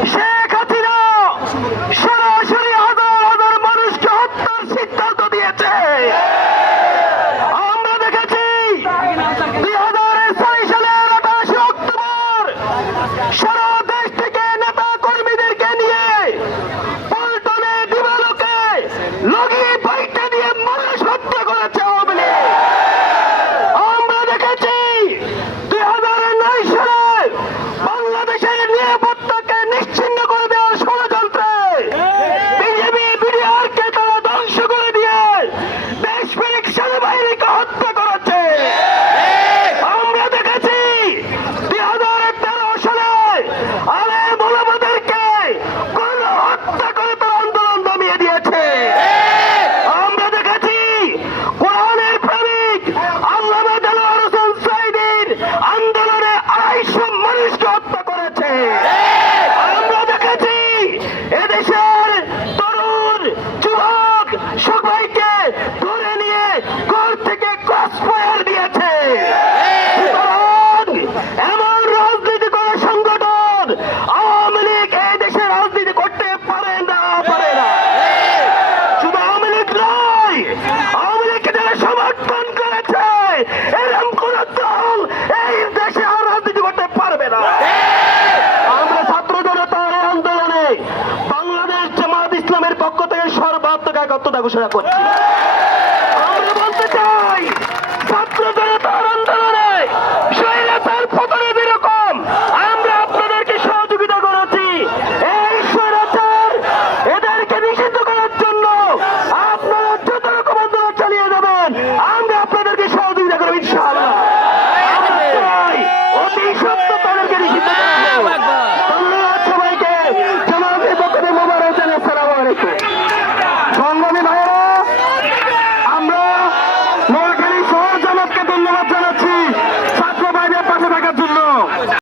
এসে বিদায় দত্তদা ঘোষণা করছি।